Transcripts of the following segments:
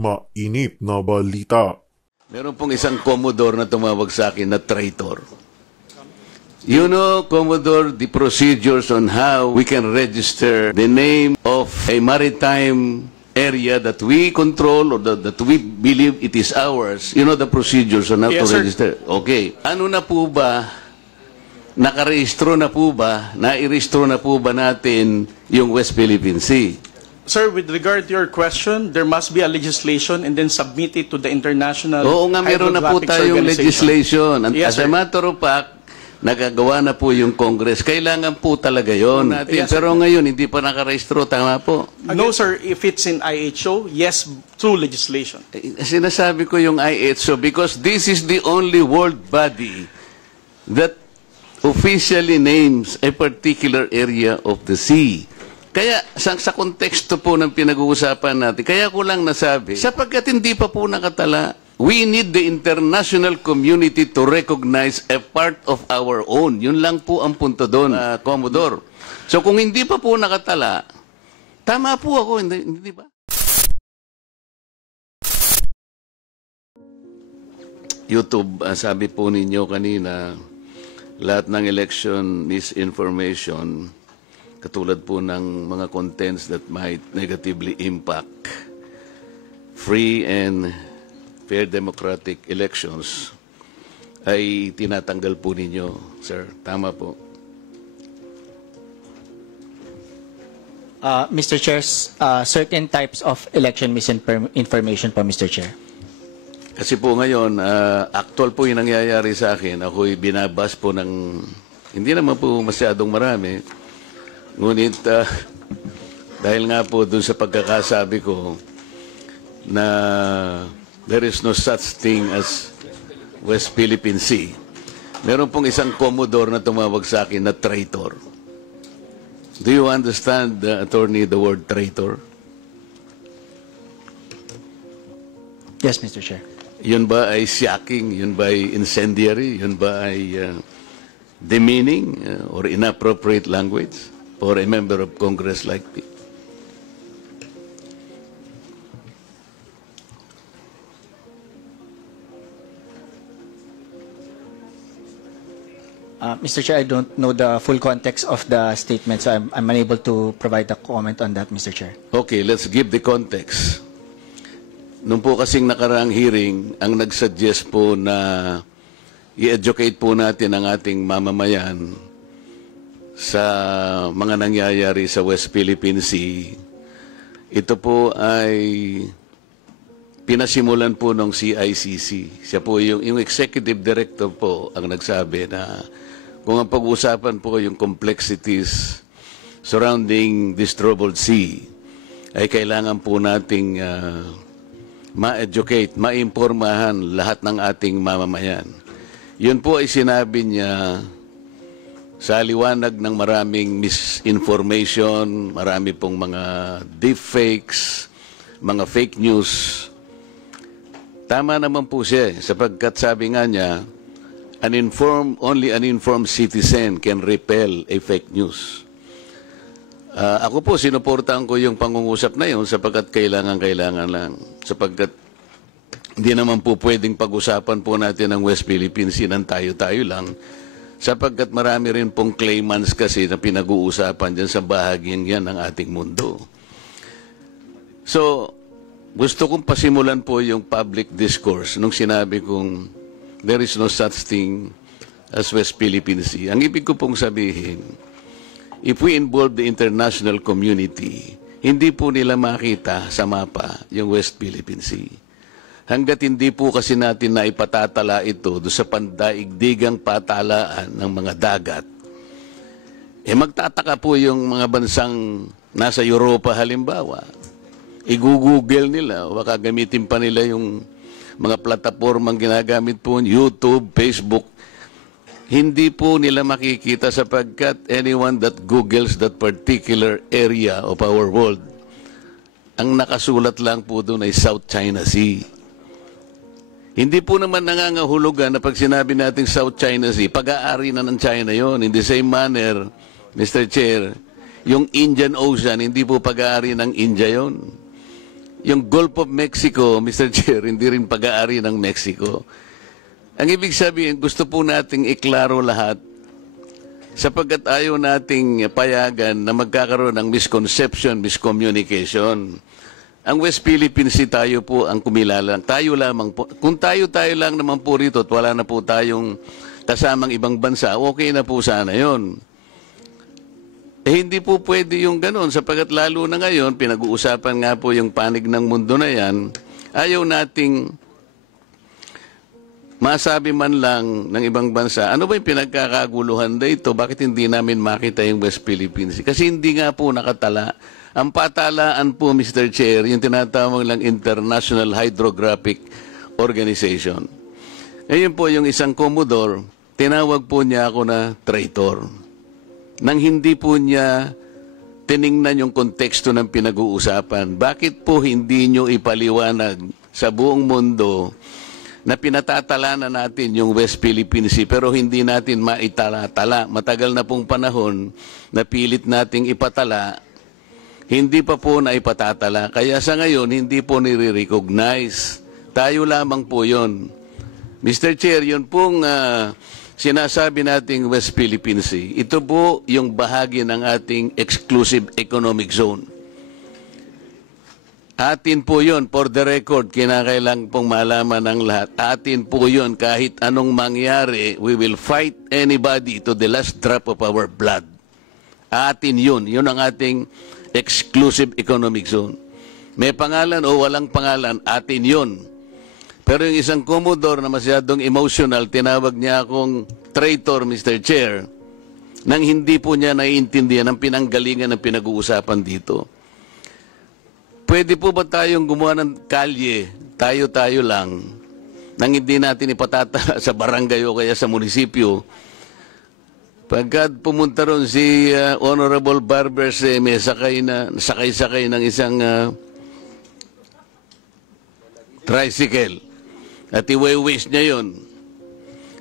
Mainit na balita. Meron pong isang Commodore na tumawag sa akin na traitor. You know, Commodore, the procedures on how we can register the name of a maritime area that we control or that we believe it is ours. You know the procedures on how to register? Okay. Ano na po ba, nairehistro na po ba natin yung West Philippine Sea? Sir, with regard to your question, there must be a legislation and then submit it to the International Oo nga, meron na po Hydrographics tayong Organization. legislation. Yes, As a sir. matter of fact, nagagawa na po yung Congress. Kailangan po talaga yun. Yes, Pero ngayon, hindi pa nakarehistro. Tama po. No, sir. If it's in IHO, yes, through legislation. Sinasabi ko yung IHO because this is the only world body that officially names a particular area of the sea. Kaya sa konteksto po ng pinag-uusapan natin, kaya ko lang nasabi, sapagkat hindi pa po nakatala, we need the international community to recognize a part of our own. Yun lang po ang punto doon, Commodore. So kung hindi pa po nakatala, tama po ako, hindi ba? YouTube, sabi po ninyo kanina, lahat ng election misinformation, katulad po ng mga contents that might negatively impact free and fair democratic elections, ay tinatanggal po ninyo, sir. Tama po. Mr. Chair, certain types of election misinformation po, Mr. Chair. Kasi po ngayon, actual po yung nangyayari sa akin. Ako'y binabas po ng, hindi naman po masyadong marami. Ngunit, dahil nga po dun sa pagkakasabi ko na there is no such thing as West Philippine Sea, meron pong isang Commodore na tumawag sa akin na traitor. Do you understand, Attorney, the word traitor? Yes, Mr. Chair. Yun ba ay shocking? Yun ba ay incendiary? Yun ba ay demeaning or inappropriate language for a member of Congress like me? Mr. Chair, I don't know the full context of the statement, so I'm unable to provide a comment on that, Mr. Chair. Okay, let's give the context. Nung po kasing nakaraang hearing, ang nagsuggest po na i-educate po natin ang ating mamamayan sa mga nangyayari sa West Philippine Sea, ito po ay pinasimulan po ng CICC. Siya po yung executive director po ang nagsabi na kung ang pag-uusapan po yung complexities surrounding this troubled sea, ay kailangan po nating ma-educate, ma-impormahan lahat ng ating mamamayan. Yun po ay sinabi niya sa liwanag ng maraming misinformation, marami pong mga deepfakes, mga fake news. Tama naman po siya sapagkat sabi nga niya, only an informed citizen can repel a fake news. Ako po, sinuportahan ko yung pangungusap na yun sapagkat kailangan lang. Sapagkat hindi naman po pwedeng pag-usapan po natin ang West Philippine Sea ng tayo-tayo lang. Sapagkat marami rin pong claimants kasi na pinag-uusapan dyan sa bahagyang yan ng ating mundo. So, gusto kong pasimulan po yung public discourse nung sinabi kong there is no such thing as West Philippine Sea. Ang ibig ko pong sabihin, if we involve the international community, hindi po nila makita sa mapa yung West Philippine Sea. Hanggat hindi po kasi natin na ipatatala ito do sa pandaigdigang patalaan ng mga dagat, magtataka po yung mga bansang nasa Europa halimbawa. I-google nila, baka gamitin pa nila yung mga platapormang ginagamit po, YouTube, Facebook. Hindi po nila makikita sapagkat anyone that Googles that particular area of our world, ang nakasulat lang po doon ay South China Sea. Hindi po naman nangangahulugan na pag sinabi natin South China Sea, pag-aari na ng China yon. In the same manner, Mr. Chair, yung Indian Ocean, hindi po pag-aari ng India yon. yung Gulf of Mexico, Mr. Chair, hindi rin pag-aari ng Mexico. Ang ibig sabihin, gusto po nating iklaro lahat sapagkat ayaw nating payagan na magkakaroon ng misconception, miscommunication. Ang West Philippine Sea, tayo po ang kumilalang. Tayo lamang po. Kung tayo lang naman po rito at wala na po tayong kasamang ibang bansa, okay na po sana yon. Hindi po pwede yung ganun sapagkat lalo na ngayon, pinag-uusapan nga po yung panig ng mundo na yan, ayaw nating masabi man lang ng ibang bansa, ano ba yung pinagkakaguluhan dito? Bakit hindi namin makita yung West Philippines? Kasi hindi nga po nakatala. Ang patalaan po, Mr. Chair, yung tinatawag lang International Hydrographic Organization. Ngayon po yung isang Commodore, tinawag po niya ako na traitor. Nang hindi po niya tiningnan yung konteksto ng pinag-uusapan. Bakit po hindi nyo ipaliwanag sa buong mundo na pinatatala na natin yung West Philippine Sea pero hindi natin maitala-tala? Matagal na pong panahon na pilit nating ipatala, hindi pa po na ipatatala. Kaya sa ngayon, hindi po nire-recognize. Tayo lamang po yun. Mr. Chair, yun pong sinasabi nating West Philippine Sea, ito po yung bahagi ng ating exclusive economic zone. Atin po yun, for the record, kinakailang pong malaman ng lahat. Atin po yun, kahit anong mangyari, we will fight anybody to the last drop of our blood. Atin yun, yun ang ating exclusive economic zone. May pangalan o walang pangalan, atin yun. Pero yung isang Commodore na masyadong emotional, tinawag niya akong traitor, Mr. Chair, nang hindi po niya naiintindihan ang pinanggalingan ng pinag-uusapan dito. Pwede po ba tayong gumawa ng kalye, tayo-tayo lang, nang hindi natin ipatatala sa barangay o kaya sa munisipyo? Pagkat pumunta ron si Honorable Barbers, may sakay-sakay ng isang tricycle. At i-waste niya yun.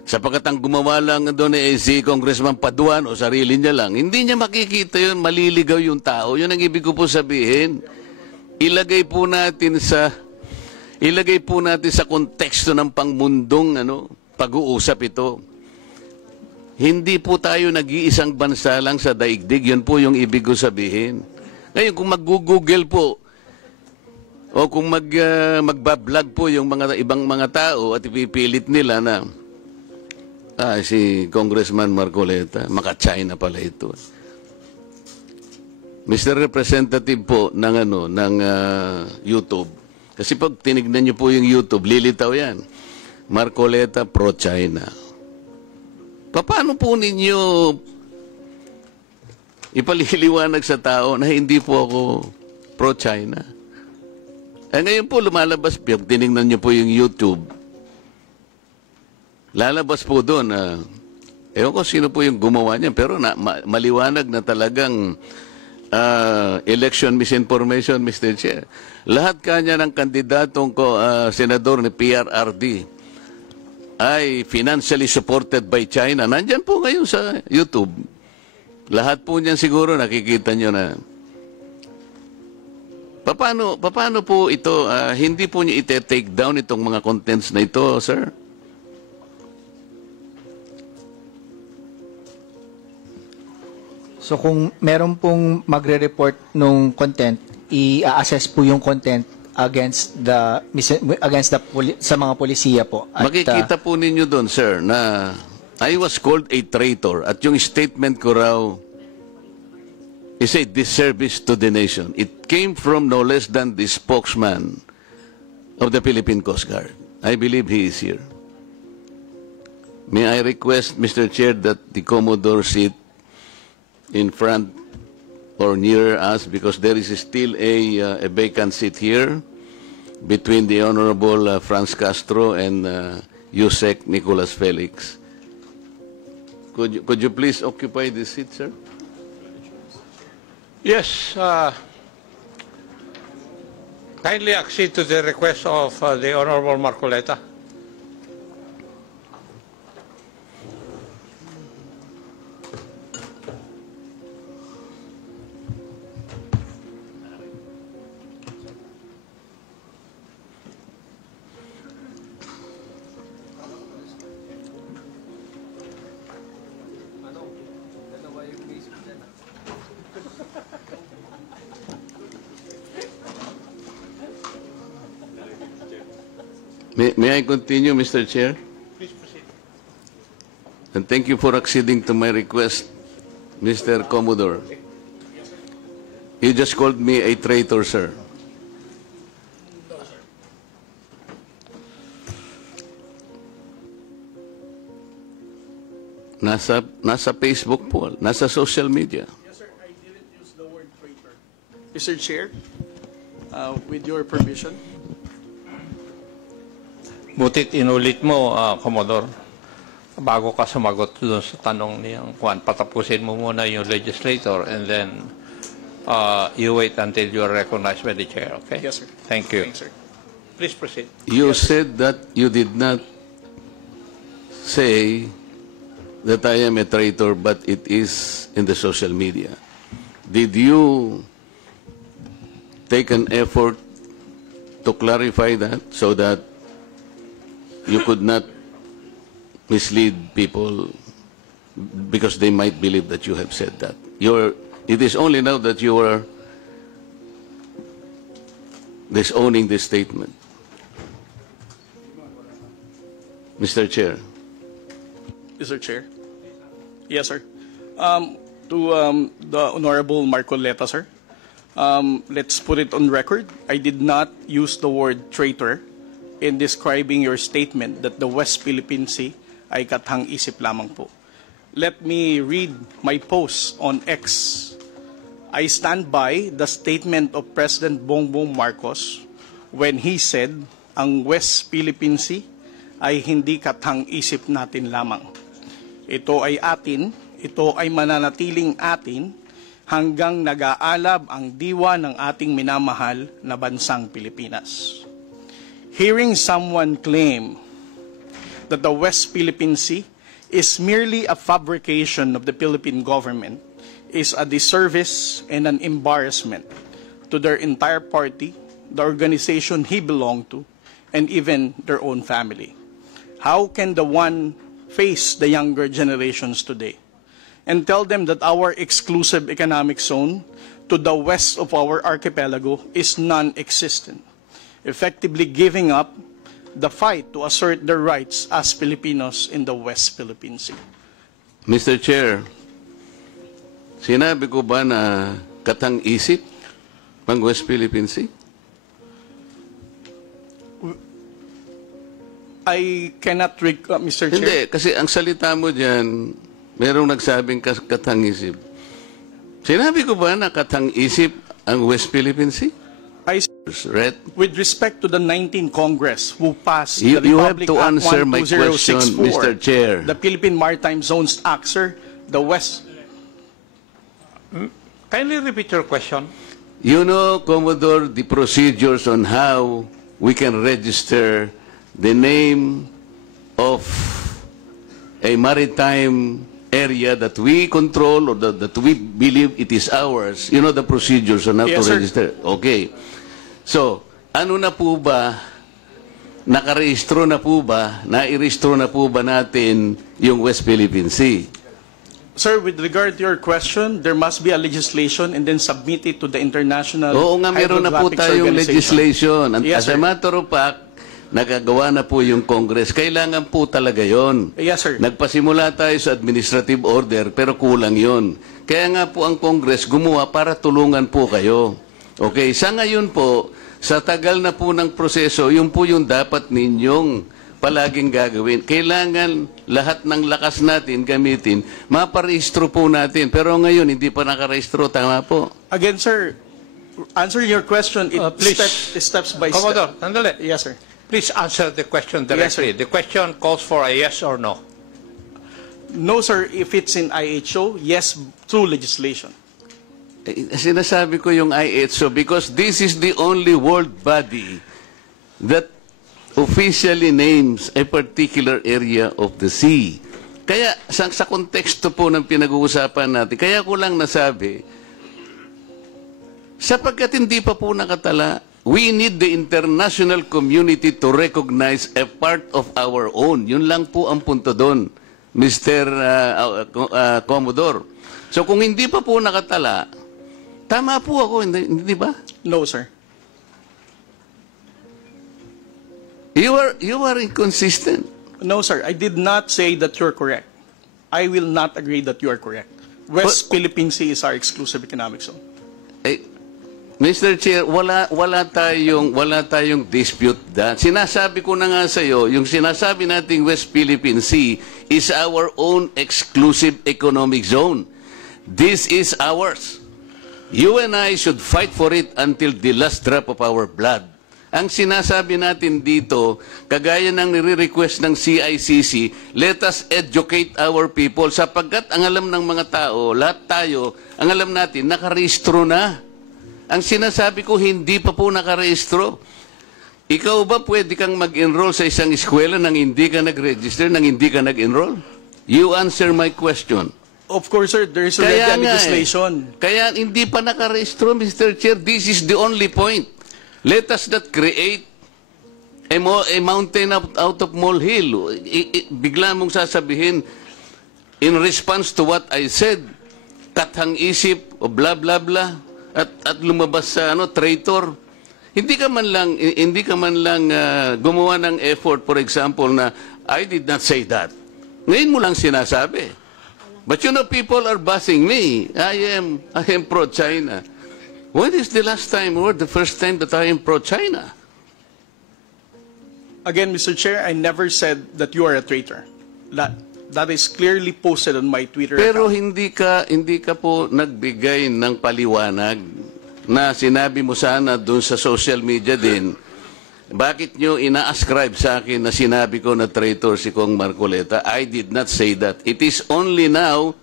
Sapagkat ang gumawa lang doon ay si Congressman Paduan o sarili niya lang. Hindi niya makikita yun, maliligaw yung tao. Yun ang ibig ko po sabihin. Ilagay po natin sa konteksto ng pangmundong pag-uusap ito. Hindi po tayo nag-iisang bansa lang sa daigdig. Yun po yung ibig ko sabihin. Ngayon, kung mag-google po, o kung magbablog po yung ibang mga tao at ipipilit nila na si Congressman Marcoleta, maka-China pala ito. Mr. Representative po ng YouTube. Kasi pag tinignan niyo po yung YouTube, lilitaw yan. Marcoleta pro-China. Paano po ninyo ipaliliwanag sa tao na hindi po ako pro-China? Ngayon po lumalabas, tinignan niyo po yung YouTube. Lalabas po doon, ewan ko sino po yung gumawa niya, pero maliwanag na talagang election misinformation, Mr. Chair. Lahat kanya ng kandidatong senador ni PRRD ay financially supported by China. Nandyan po ngayon sa YouTube. Lahat po niyan siguro nakikita niyo na. Paano po ito, hindi po niyo ite-take down itong mga contents na ito, sir? So kung meron pong magre-report nung content, i-assess po yung content against sa mga polisiya po. At, makikita po ninyo doon, sir, na I was called a traitor at yung statement ko raw is a disservice to the nation. It came from no less than the spokesman of the Philippine Coast Guard. I believe he is here. May I request, Mr. Chair, that the Commodore sit in front or near us because there is still a vacant seat here between the Honorable Franz Castro and Yusek Nicolas Felix. Could you please occupy this seat, sir? Yes, kindly accede to the request of the Honorable Marcoleta. May I continue, Mr. Chair? Please proceed. And thank you for acceding to my request, Mr. Commodore. You just called me a traitor, sir. Nasa Facebook po, nasa social media. Yes, sir. I didn't use the word traitor. Mr. Chair, with your permission. Butit inulit mo, Commodore. Bago ka sumagot doon sa tanong niyang Juan, patapusin mo muna yung legislator and then you wait until you are recognized by the chair, okay? Yes, sir. Thank you. Thanks, sir. Please proceed. You said that you did not say that I am a traitor, but it is in the social media. Did you take an effort to clarify that so that you could not mislead people because they might believe that you have said that? It is only now that you are disowning this statement. Mr. Chair. Mr. Chair. Yes, sir. To the Honorable Marcoleta, sir. Let's put it on record. I did not use the word traitor in describing your statement that the West Philippine Sea ay kathang-isip lamang po. Let me read my post on X. I stand by the statement of President Bongbong Marcos when he said, ang West Philippine Sea ay hindi kathang-isip natin lamang. Ito ay atin, ito ay mananatiling atin hanggang nag-aalab ang diwa ng ating minamahal na bansang Pilipinas. Hearing someone claim that the West Philippine Sea is merely a fabrication of the Philippine government is a disservice and an embarrassment to their entire party, the organization he belonged to, and even their own family. How can the one face the younger generations today and tell them that our exclusive economic zone to the west of our archipelago is non-existent, effectively giving up the fight to assert their rights as Filipinos in the West Philippine Sea? Mr. Chair, sinabi ko ba na katang-isip ang West Philippine Sea? I cannot, Mr. Chair. Hindi, kasi ang salita mo dyan, merong nagsabing katang-isip. Sinabi ko ba na katang-isip ang West Philippine Sea? Right? With respect to the 19th Congress who passed You the have Republic to Act answer my 12064, question, Mr. Chair. the Philippine Maritime Zones Act, sir, the West. Kindly repeat your question. You know, Commodore, the procedures on how we can register the name of a maritime area that we control or that we believe it is ours. You know the procedures on how Yes, to sir. register. Okay. So, ano na po ba, nakarehistro na po ba, nairehistro na po ba natin yung West Philippine Sea? Sir, with regard to your question, there must be a legislation and then submit it to the International Oo nga, meron na po Hydrographics tayong Organization. legislation. Yes, As a sir. matter of fact, nagagawa na po yung Congress. Kailangan po talaga yon. Yes, sir. Nagpasimula tayo sa administrative order, pero kulang yon. Kaya nga po ang Congress gumawa para tulungan po kayo. Okay, sa ngayon po, sa tagal na po ng proseso, yun po yung dapat ninyong palaging gagawin. Kailangan lahat ng lakas natin gamitin, maparehistro po natin. Pero ngayon, hindi pa nakarehistro. Tama po. Again, sir, answer your question. It Please. steps by Commodore, step. sandali. Yes, sir. Please answer the question Yes, directly. sir. The question calls for a yes or no. No, sir, if it's in IHO, yes, through legislation. Sinasabi ko yung IHO because this is the only world body that officially names a particular area of the sea. Kaya sa konteksto po ng pinag-uusapan natin, kaya ko lang nasabi, sapagkat hindi pa po nakatala, we need the international community to recognize a part of our own. Yun lang po ang punto doon, Mr. Commodore. So kung hindi pa po nakatala, tama po ako, hindi ba? No, sir. You are inconsistent. No, sir. I did not say that you're correct. I will not agree that you are correct. West Philippine Sea is our exclusive economic zone. Eh, Mr. Chair, wala tayong dispute da. Sinasabi ko na nga sa iyo, yung sinasabi nating West Philippine Sea is our own exclusive economic zone. This is ours. You and I should fight for it until the last drop of our blood. Ang sinasabi natin dito, kagaya ng nire-request ng CICC, let us educate our people sapagkat ang alam ng mga tao, lahat tayo, ang alam natin, nakarehistro na. Ang sinasabi ko, hindi pa po nakarehistro. Ikaw ba pwede kang mag-enroll sa isang eskwela nang hindi ka nag-register, nang hindi ka nag-enroll? You answer my question. Of course, sir. There is already a legislation. Kaya hindi pa nakarehistro, Mr. Chair. This is the only point. Let us not create a mountain out of molehill. Bigla mong sasabihin, in response to what I said, kathang isip, o blah, blah, blah, at lumabas sa traitor. Hindi ka man lang gumawa ng effort, for example, na I did not say that. Ngayon mo lang sinasabi. But you know, people are bashing me. I am pro-China. When is the last time or the first time that I am pro-China? Again, Mr. Chair, I never said that you are a traitor. That is clearly posted on my Twitter Pero account. hindi ka po nagbigay ng paliwanag na sinabi mo sana doon sa social media din. Bakit nyo ina-ascribe sa akin na sinabi ko na traitor si Kong Marcoleta? I did not say that. It is only now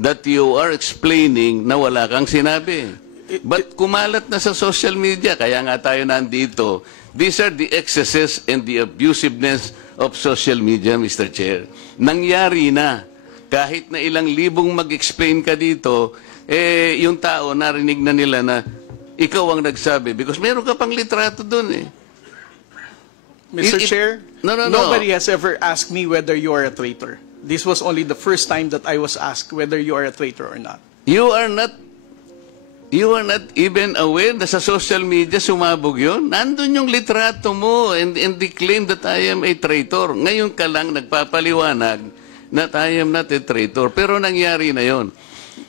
that you are explaining na wala kang sinabi. But kumalat na sa social media, kaya nga tayo nandito. These are the excesses and the abusiveness of social media, Mr. Chair. Nangyari na. Kahit na ilang libong mag-explain ka dito, yung tao narinig na nila na ikaw ang nagsabi. Because meron ka pang litrato dun eh. Mr. Chair, no. Nobody has ever asked me whether you are a traitor. This was only the first time that I was asked whether you are a traitor or not. You are not even aware na sa social media sumabog yun? Nandun yung litrato mo and the claim that I am a traitor. Ngayon ka lang nagpapaliwanag that I am not a traitor. Pero nangyari na yun.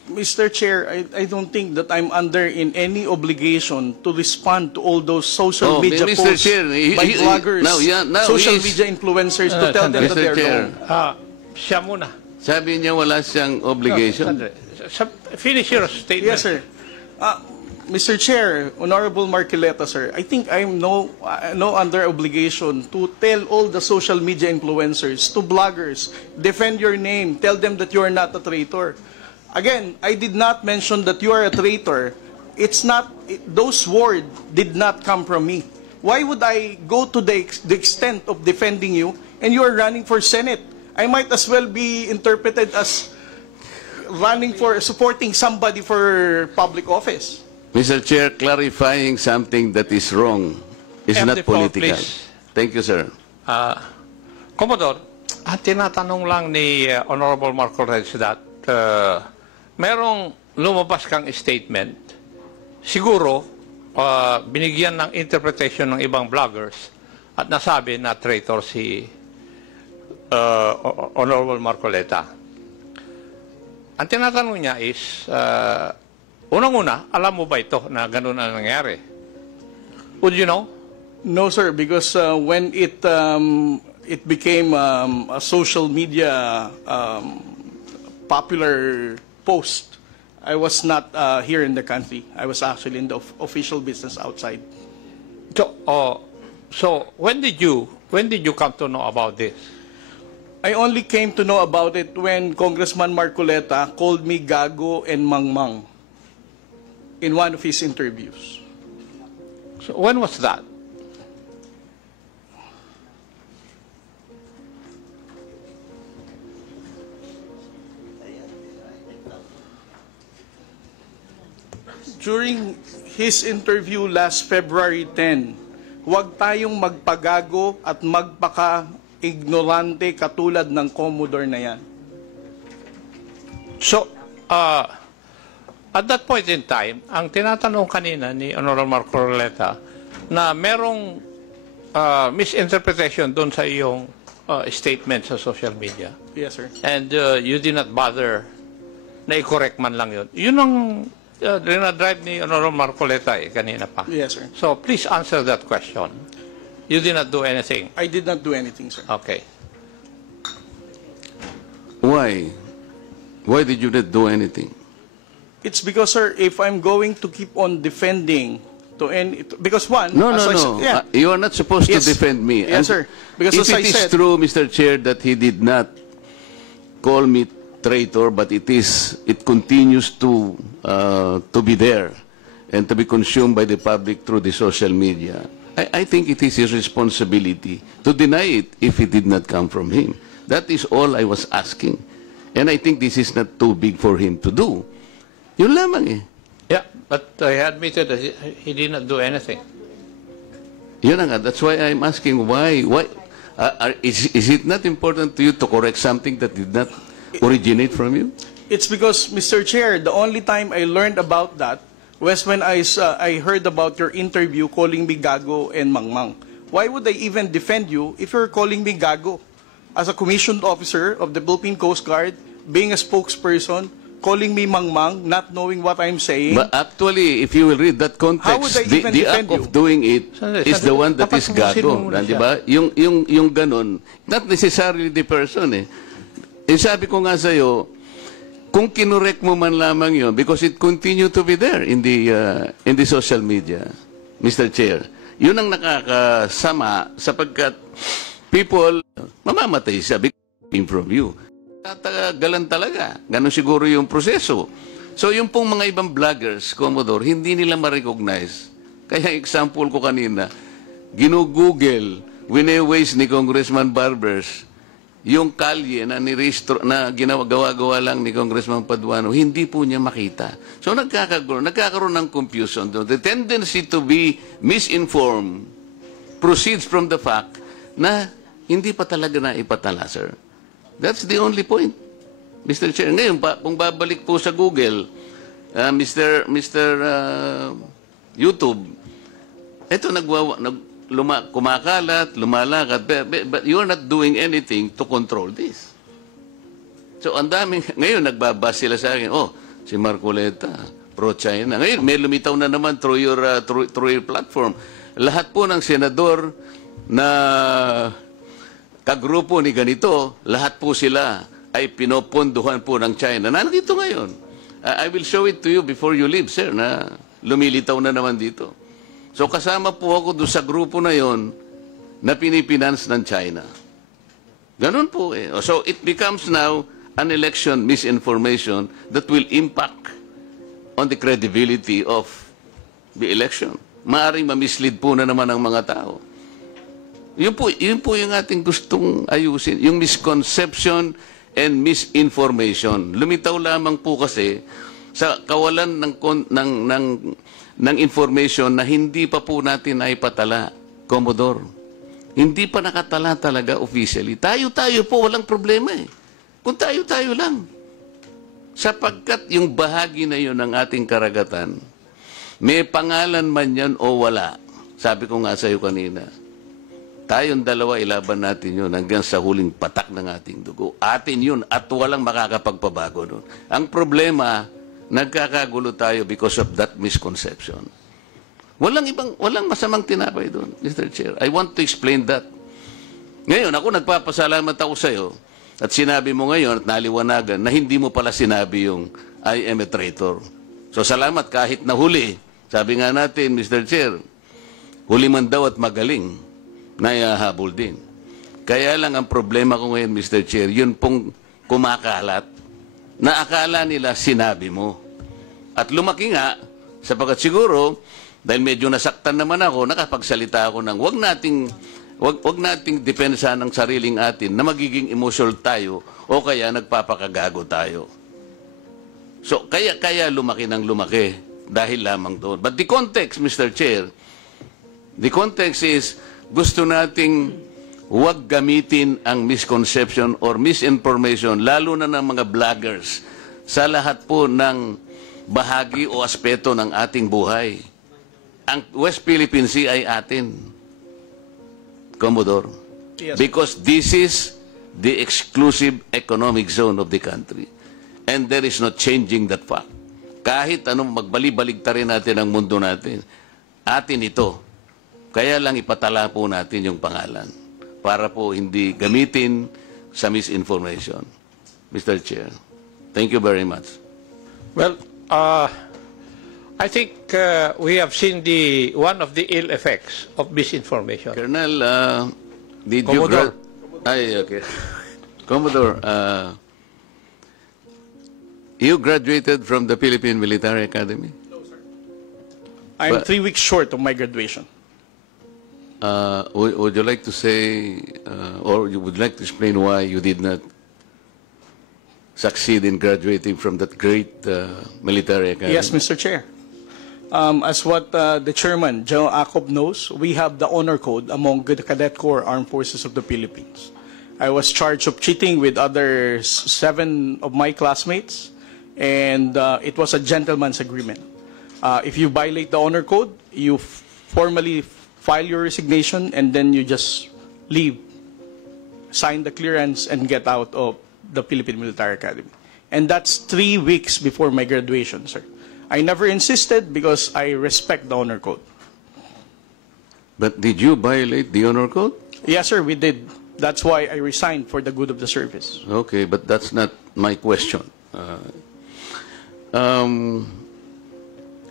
Mr. Chair, I don't think that I'm under in any obligation to respond to all those social media Mr. posts Chair, by bloggers, social media influencers to tell them that they are wrong. Siya muna. Sabi niya wala siyang obligation. Finish your statement. Yes, sir. Mr. Chair, Honorable Marcoleta, sir, I think I'm no under obligation to tell all the social media influencers, to bloggers, defend your name, tell them that you are not a traitor. Again, I did not mention that you are a traitor. Those words did not come from me. Why would I go to the extent of defending you and you are running for Senate? I might as well be interpreted as supporting somebody for public office. Mr. Chair, clarifying something that is wrong is not political. Please. Thank you, sir. Commodore, tinatanong lang ni Honorable Marco Reds that merong lumabas kang statement, siguro binigyan ng interpretation ng ibang bloggers at nasabi na traitor si Honorable Marcoleta. Ang tinatanong niya is, unang-una, alam mo ba ito na ganun ang nangyari? Would you know? No, sir, because when it became a social media popular post, I was not here in the country. I was actually in the official business outside. So when did you come to know about this? I only came to know about it when Congressman Marcoleta called me Gago and Mangmang in one of his interviews. So when was that? During his interview last February 10, huwag tayong magpagago at magpaka-ignorante katulad ng Commodore na yan. So, at that point in time, ang tinatanong kanina ni Honorable Marcoleta na merong misinterpretation doon sa iyong statement sa social media. Yes, sir. And you did not bother na i-correct man lang yun. Yun ang dinadrive ni Honorable Marcoleta kanina pa. Yes, sir. So please answer that question. You did not do anything. I did not do anything, sir. Okay. Why? Why did you not do anything? It's because, sir, if I'm going to keep on defending to any, because one, No, as no, I no. said- yeah. You are not supposed Yes. to defend me. Yes, sir. Because if as I it is said- true, Mr. Chair, that he did not call me traitor, but it continues to be there and to be consumed by the public through the social media. I think it is his responsibility to deny it if it did not come from him. That is all I was asking. And I think this is not too big for him to do. Yun lamang eh. Yeah, but he admitted that he did not do anything. Yun na nga. That's why I'm asking why. Is it not important to you to correct something that did not originate from you? It's because, Mr. Chair, the only time I learned about that was when I heard about your interview calling me gago and mangmang. Why would I even defend you if you're calling me gago? As a commissioned officer of the Philippine Coast Guard, being a spokesperson, calling me mangmang, not knowing what I'm saying. But actually, if you will read that How would context, I even the defend act of you? doing it Sandali, is the one that dapat is tapusin mo gago. muna Di siya. ba? Yung ganon, not necessarily the person eh. Sabi ko nga sa'yo, kung kinorek mo man lamang yon, because it continue to be there in the social media, Mr. Chair. Yun ang nakakasama sapagkat people, mamamatay siya because from you. Tatagalan talaga. Ganon siguro yung proseso. So yung pong mga ibang vloggers, Commodore, hindi nila ma-recognize. Kaya example ko kanina, ginugoogle, wine-waste ni Congressman Barbers, yung kalye na nirehistro, na gawa-gawa lang ni Congressman Paduano, hindi po niya makita. So nagkakaroon ng confusion doon. The tendency to be misinformed proceeds from the fact na hindi pa talaga na ipatala, sir. That's the only point, Mr. Chair. Ngayon, kung babalik po sa Google, Mr. YouTube, ito kumakalat, lumalakad, but you are not doing anything to control this. So, ang daming, ngayon, nagbabas sila sa akin, oh, si Marcoleta, pro-China. Ngayon, may lumitaw na naman through your platform. Lahat po ng senador na kagrupo ni ganito, lahat po sila ay pinoponduhan po ng China. Nandito ngayon. I will show it to you before you leave, sir, na lumilitaw na naman dito. So kasama po ako doon sa grupo na yon na pinipinance ng China. Ganun po eh. So it becomes now an election misinformation that will impact on the credibility of the election. Maaring mamislead po na naman ang mga tao. Yun po yung ating gustong ayusin. Yung misconception and misinformation. Lumitaw lamang po kasi sa kawalan ng information na hindi pa po natin naipatala, Commodore. Hindi pa nakatala talaga officially. Tayo-tayo po, walang problema eh. Kung tayo-tayo lang. Sapagkat yung bahagi na yun ng ating karagatan, may pangalan man yan o wala. Sabi ko nga sa'yo kanina, tayong dalawa ilaban natin yun hanggang sa huling patak ng ating dugo. Atin yun at walang makakapagpabago doon. Ang problema, nagkakagulo tayo because of that misconception. Walang masamang tinapay doon, Mr. Chair. I want to explain that. Ngayon, ako nagpapasalamat ako sa iyo at sinabi mo ngayon at naliwanagan na hindi mo pala sinabi yung I am a traitor. So salamat kahit nahuli. Sabi nga natin, Mr. Chair, huli man daw at magaling, nayahabol din. Kaya lang ang problema ko ngayon, Mr. Chair, yun pong kumakalat na akala nila sinabi mo. At lumaki nga, sapagkat siguro, dahil medyo nasaktan naman ako, nakapagsalita ako ng wag nating depensa ng sariling atin na magiging emotional tayo o kaya nagpapakagago tayo. So, kaya lumaki ng lumaki dahil lamang doon. But the context, Mr. Chair, the context is gusto nating huwag gamitin ang misconception or misinformation, lalo na ng mga vloggers, sa lahat po ng bahagi o aspeto ng ating buhay. Ang West Philippine Sea ay atin. Commodore? Yes. Because this is the exclusive economic zone of the country. And there is no changing that fact. Kahit anong magbali-baligtarin natin ang mundo natin, atin ito. Kaya lang ipatala po natin yung pangalan para po hindi gamitin sa misinformation. Mr. Chair, thank you very much. Well, I think we have seen one of the ill effects of misinformation. Colonel, did Commodore. Okay. Commodore, you graduated from the Philippine Military Academy? I'm But- 3 weeks short of my graduation. Would you like to say, or you would like to explain why you did not succeed in graduating from that great military academy? Yes, Mr. Chair. As what the chairman, General Acob, knows, we have the honor code among the Cadet Corps Armed Forces of the Philippines. I was charged of cheating with other 7 of my classmates, and it was a gentleman's agreement. If you violate the honor code, you formally file your resignation, and then you just leave, sign the clearance, and get out of the Philippine Military Academy. And that's 3 weeks before my graduation, sir. I never insisted because I respect the honor code. But did you violate the honor code? Yes, sir, we did. That's why I resigned for the good of the service. Okay, but that's not my question.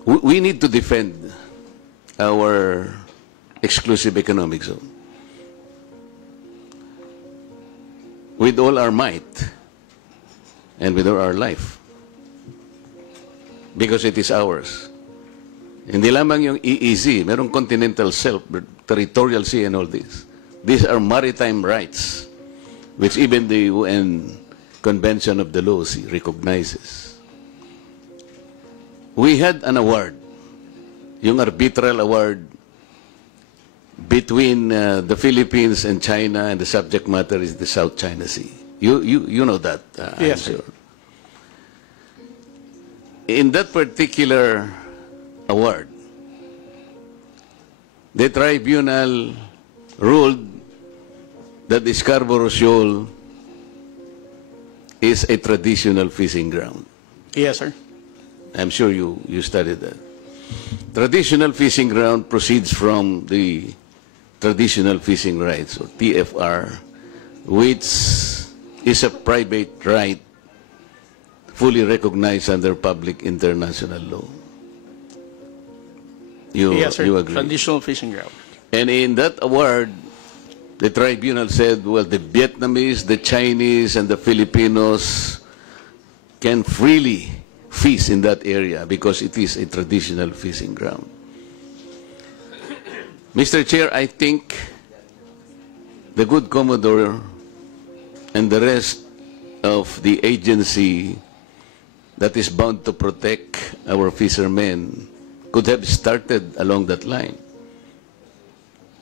We need to defend our exclusive economic zone with all our might and with all our life, because it is ours. Hindi lamang yung EEZ, merong continental shelf, territorial sea and all this. These are maritime rights, which even the UN Convention of the Law recognizes. We had an award, yung arbitral award between the Philippines and China, and the subject matter is the South China Sea. You know that, Yes, I'm sure. In that particular award, the tribunal ruled that the Scarborough Shoal is a traditional fishing ground. Yes, sir. I'm sure you studied that. Traditional fishing ground proceeds from the Traditional Fishing Rights, or TFR, which is a private right fully recognized under public international law. Yes, sir. You agree? Traditional fishing ground. And in that award, the tribunal said, well, the Vietnamese, the Chinese, and the Filipinos can freely fish in that area because it is a traditional fishing ground. Mr. Chair, I think the good Commodore and the rest of the agency that is bound to protect our fishermen could have started along that line.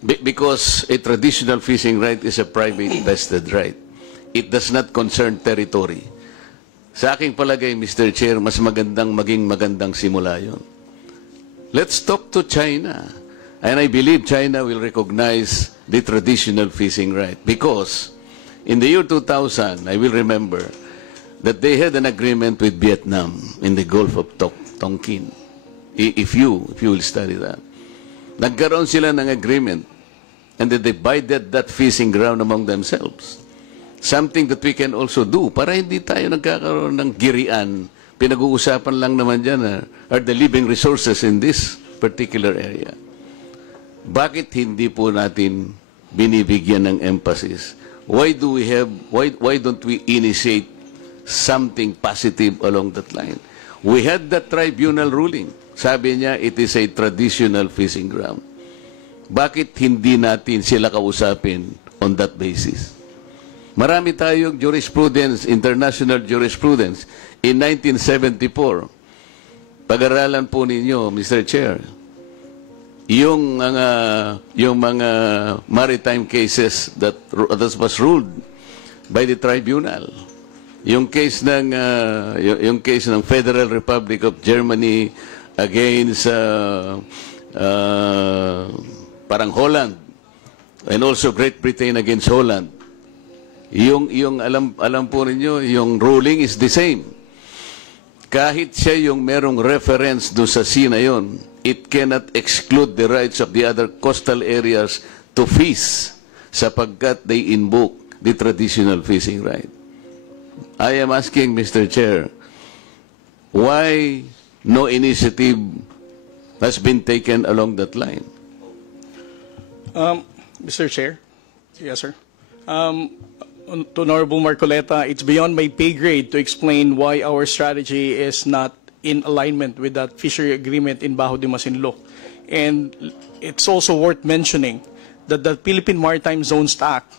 Because a traditional fishing right is a private vested right. It does not concern territory. Sa aking palagay, Mr. Chair, mas magandang maging magandang simula yun. Let's talk to China. And I believe China will recognize the traditional fishing right. Because in the year 2000, I will remember that they had an agreement with Vietnam in the Gulf of Tonkin. If you will study that. Nagkaroon sila ng agreement, and they divided that fishing ground among themselves. Something that we can also do para hindi tayo nagkakaroon ng girian. Pinag-uusapan lang naman dyan are the living resources in this particular area. Bakit hindi po natin binibigyan ng emphasis? Why don't we initiate something positive along that line? We had that tribunal ruling. Sabi niya, it is a traditional fishing ground. Bakit hindi natin sila kausapin on that basis? Marami tayong jurisprudence, international jurisprudence. In 1974, pag-aralan po ninyo, Mr. Chair, yung mga maritime cases that was ruled by the tribunal. Yung case ng Federal Republic of Germany against parang Holland, and also Great Britain against Holland. Yung alam po ninyo, yung ruling is the same. Kahit siya yung merong reference do sa sea na yun, it cannot exclude the rights of the other coastal areas to fish sapagkat they invoke the traditional fishing right. I am asking, Mr. Chair, why no initiative has been taken along that line? Mr. Chair. Yes, sir. To Honorable Marcoleta, it's beyond my pay grade to explain why our strategy is not in alignment with that fishery agreement in Bajo de Masinloc. And it's also worth mentioning that the Philippine Maritime Zones Act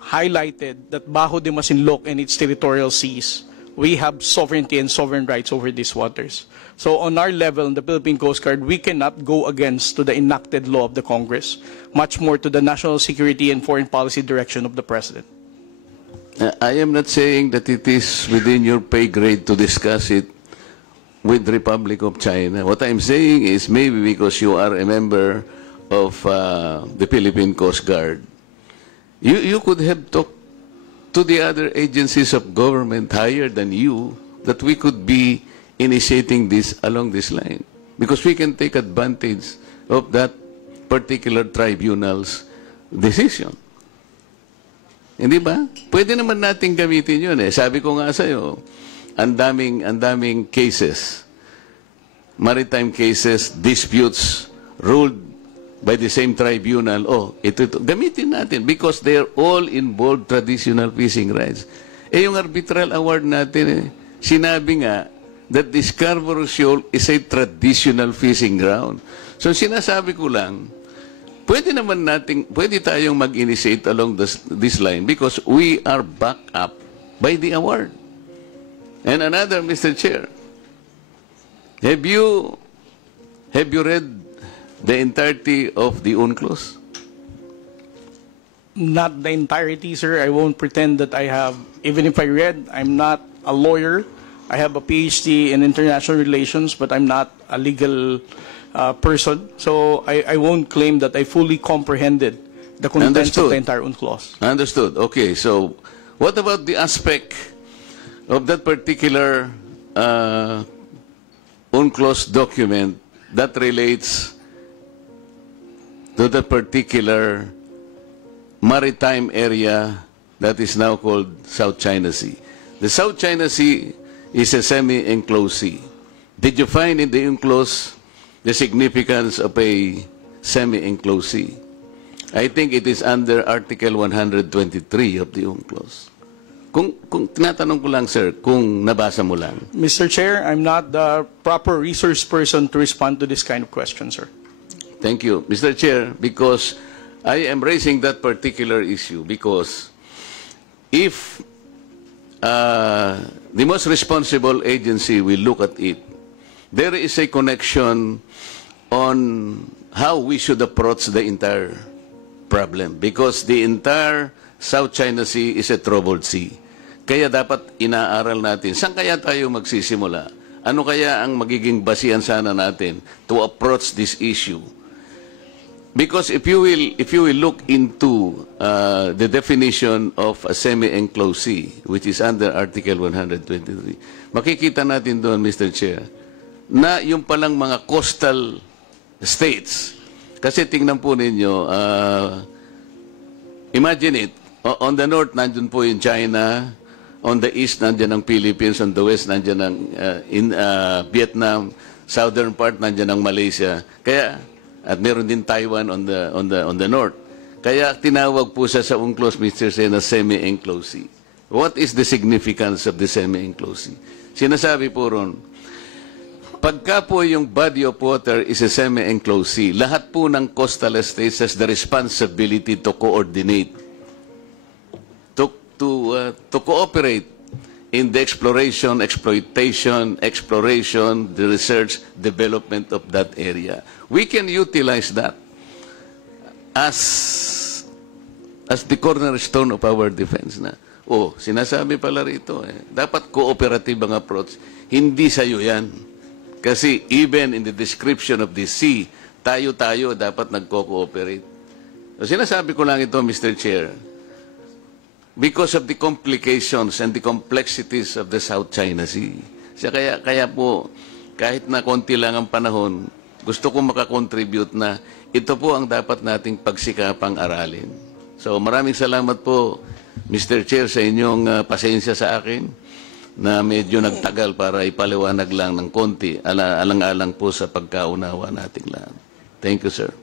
highlighted that Bajo de Masinloc and its territorial seas, we have sovereignty and sovereign rights over these waters. So on our level, in the Philippine Coast Guard, we cannot go against to the enacted law of the Congress, much more to the national security and foreign policy direction of the President. I am not saying that it is within your pay grade to discuss it with the Republic of China. What I'm saying is maybe because you are a member of the Philippine Coast Guard, you could have talked to the other agencies of government higher than you that we could be initiating this along this line. Because we can take advantage of that particular tribunal's decision. Hindi ba? Pwede naman natin gamitin yun eh. Sabi ko nga sa'yo, ang daming cases, maritime cases, disputes, ruled by the same tribunal. Oh, ito. Gamitin natin because they're all involved traditional fishing rights. Eh, yung arbitral award natin eh, sinabi nga that the Scarborough Shoal is a traditional fishing ground. So, sinasabi ko lang, pwede tayong mag-initiate along this line because we are backed up by the award. And another, Mr. Chair, have you read the entirety of the UNCLOS? Not the entirety, sir. I won't pretend that I have. Even if I read, I'm not a lawyer. I have a PhD in international relations, but I'm not a legal person. So I won't claim that I fully comprehended the contents of the entire UNCLOS. Understood. Okay, so what about the aspect of that particular UNCLOS document that relates to the particular maritime area that is now called South China Sea? The South China Sea is a semi-enclosed sea. Did you find in the UNCLOS the significance of a semi-enclosed sea? I think it is under Article 123 of the UNCLOS. Kung tinatanong ko lang, sir, kung nabasa mo lang. Mr. Chair, I'm not the proper resource person to respond to this kind of question, sir. Thank you. Mr. Chair, because I am raising that particular issue because if the most responsible agency will look at it, there is a connection on how we should approach the entire problem because the entire South China Sea is a troubled sea. Kaya dapat inaaral natin, saan kaya tayo magsisimula? Ano kaya ang magiging basihan sana natin to approach this issue? Because if you will look into the definition of a semi-enclosed sea, which is under Article 123, makikita natin doon, Mr. Chair, na yung palang mga coastal states, kasi tingnan po ninyo, imagine it, on the north, nandun po yung China, on the east, nandyan ang Philippines, on the west, nandyan ang Vietnam, southern part, nandyan ang Malaysia. Kaya, at meron din Taiwan on the north. Kaya tinawag po siya sa UNCLOS, Mr. Sen, na semi-enclosed sea. What is the significance of the semi-enclosed sea? Sinasabi po ron, pagka po yung body of water is a semi-enclosed sea, lahat po ng coastal states has the responsibility to coordinate, to cooperate in the exploration, the research, development of that area. We can utilize that as the cornerstone of our defense na. Oh, sinasabi pala rito dapat cooperative ang approach. Hindi sa'yo yan. Kasi even in the description of the sea, tayo dapat nagko-cooperate. Sinasabi ko lang ito, Mr. Chair, because of the complications and the complexities of the South China Sea. Kaya po, kahit na konti lang ang panahon, gusto ko makakontribute na ito po ang dapat nating pagsikapang aralin. So maraming salamat po, Mr. Chair, sa inyong pasensya sa akin na medyo nagtagal para ipaliwanag lang ng konti, alang-alang po sa pagkaunawa nating lahat. Thank you, sir.